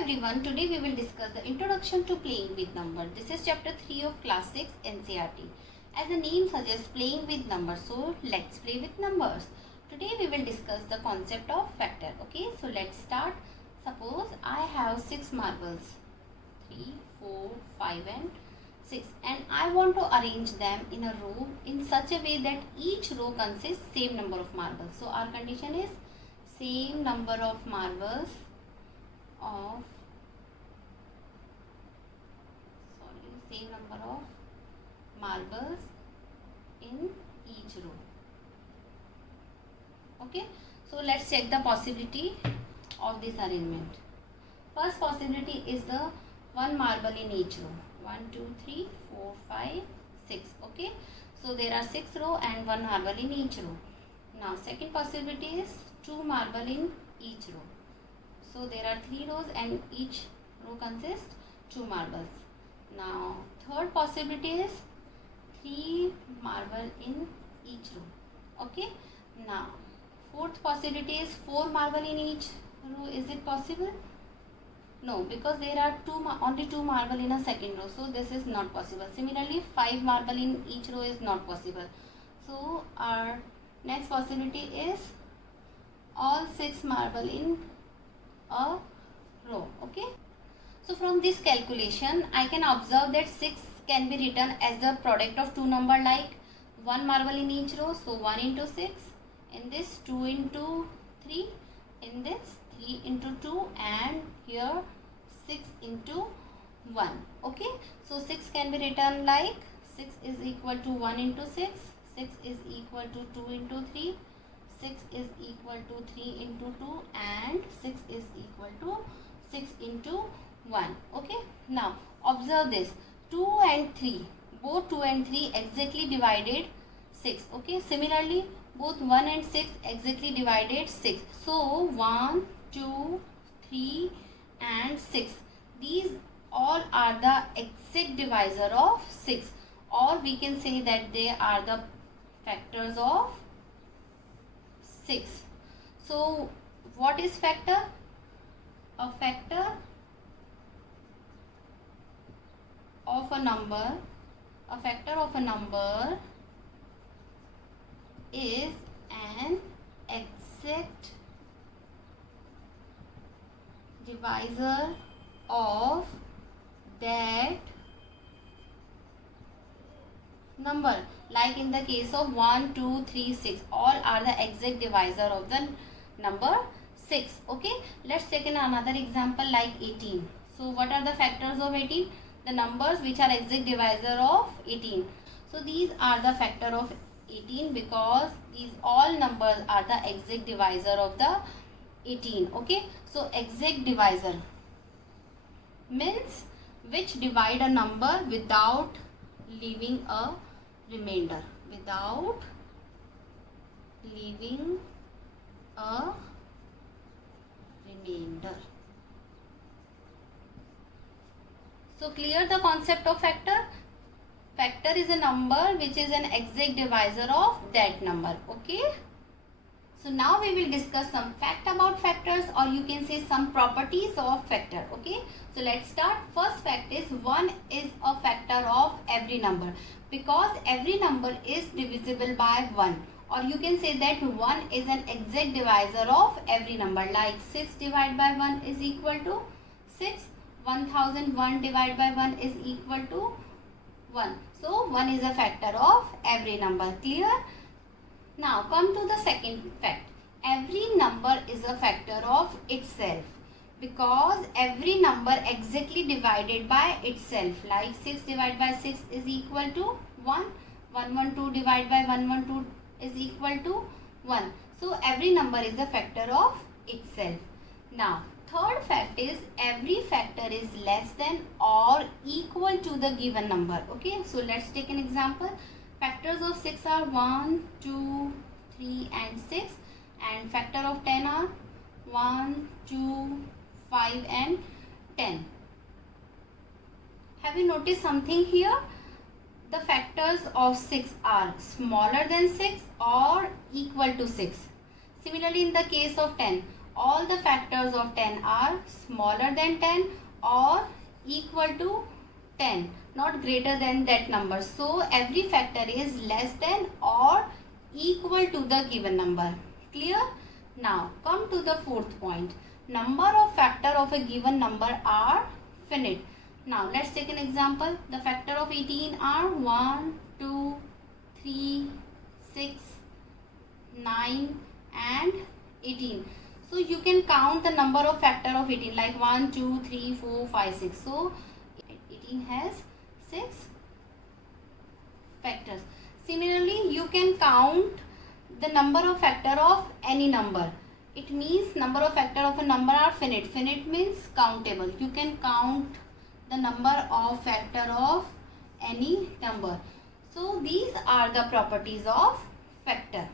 everyone, today we will discuss the introduction to playing with numbers. This is chapter 3 of class 6 NCERT. As the name suggests, playing with numbers, so let's play with numbers. Today we will discuss the concept of factor. Okay, so let's start. Suppose I have 6 marbles, 3, 4, 5 and 6, and I want to arrange them in a row in such a way that each row consists same number of marbles. So our condition is same number of marbles same number of marbles in each row. Okay, so let's check the possibility of this arrangement. First possibility is the one marble in each row. 1, 2, 3, 4, 5, 6. Okay, so there are 6 rows and one marble in each row. Now second possibility is 2 marble in each row. So there are 3 rows and each row consists 2 marbles. Now third possibility is 3 marble in each row. Okay, now fourth possibility is 4 marble in each row. Is it possible? No, because there are only 2 marble in a second row, so this is not possible. Similarly, 5 marble in each row is not possible. So our next possibility is all 6 marble in a row. Okay, so from this calculation I can observe that 6 can be written as the product of two numbers, like 1 marble in each row, so 1 into 6, in this 2 into 3, in this 3 into 2, and here 6 into 1. Okay, so 6 can be written like 6 is equal to 1 into 6, 6 is equal to 2 into 3, 6 is equal to 3 into 2, and 6 is equal to 6 into 1. Okay, now observe this, 2 and 3, both 2 and 3 exactly divided 6. Okay, similarly both 1 and 6 exactly divided 6. So 1, 2, 3 and 6, these all are the exact divisor of 6, or we can say that they are the factors of 6. So what is factor? A factor of a number, is an exact divisor of that number. Like in the case of 1, 2, 3, 6, all are the exact divisor of the number 6. Okay, let's take another example like 18. So what are the factors of 18? The numbers which are exact divisor of 18. So these are the factor of 18 because these all numbers are the exact divisor of the 18. Okay, so exact divisor means which divide a number without leaving a remainder, So clear the concept of factor? Factor is a number which is an exact divisor of that number. Okay, so now we will discuss some fact about factors, or you can say some properties of factor. Okay, so let's start. First fact is 1 is a factor of every number because every number is divisible by 1, or you can say that 1 is an exact divisor of every number, like 6 divided by 1 is equal to 6, 1001 divided by 1 is equal to 1. So 1 is a factor of every number. Clear? Now come to the second fact. Every number is a factor of itself because every number exactly divided by itself, like 6 divided by 6 is equal to 1, 112 divided by 112 is equal to 1. So every number is a factor of itself. Now third fact is every factor is less than or equal to the given number. Okay, so let's take an example. Factors of 6 are 1, 2, 3 and 6, and factor of 10 are 1, 2, 5 and 10. Have you noticed something here? The factors of 6 are smaller than 6 or equal to 6. Similarly, in the case of 10, all the factors of 10 are smaller than 10 or equal to 10, not greater than that number. So every factor is less than or equal to the given number. Clear? Now come to the fourth point. Number of factor of a given number are finite. Now let's take an example. The factor of 18 are 1, 2, 3, 6, 9 and 18. So you can count the number of factor of 18 like 1, 2, 3, 4, 5, 6. So 18 has 6 factors. Similarly, you can count the number of factor of any number. It means number of factor of a number are finite. Finite means countable. You can count the number of factor of any number. So these are the properties of factor.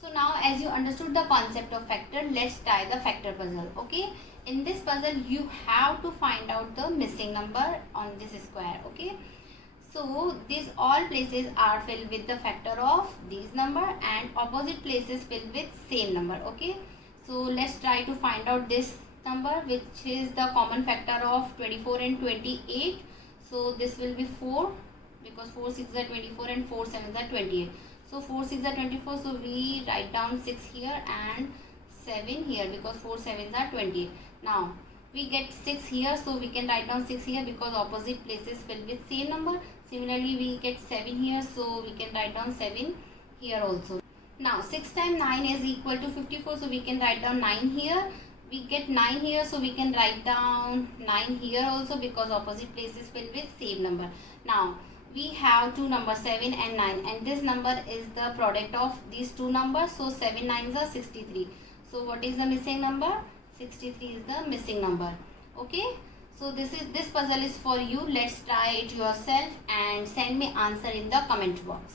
So now as you understood the concept of factor, let's try the factor puzzle. Okay, in this puzzle you have to find out the missing number on this square. Okay, so these all places are filled with the factor of these number and opposite places filled with same number. Okay, so let's try to find out this number, which is the common factor of 24 and 28. So this will be 4 because 4 6 are 24 and 4 7 are 28. So 4 6 are 24, so we write down 6 here and 7 here because 4 7s are 28. Now we get 6 here, so we can write down 6 here because opposite places filled with same number. Similarly, we get 7 here, so we can write down 7 here also. Now 6 times 9 is equal to 54, so we can write down 9 here. We get 9 here, so we can write down 9 here also because opposite places filled with same number. Now we have two numbers 7 and 9, and this number is the product of these two numbers. So 7 9s are 63. So what is the missing number? 63 is the missing number. Okay, so this puzzle is for you. Let's try it yourself and send me answer in the comment box.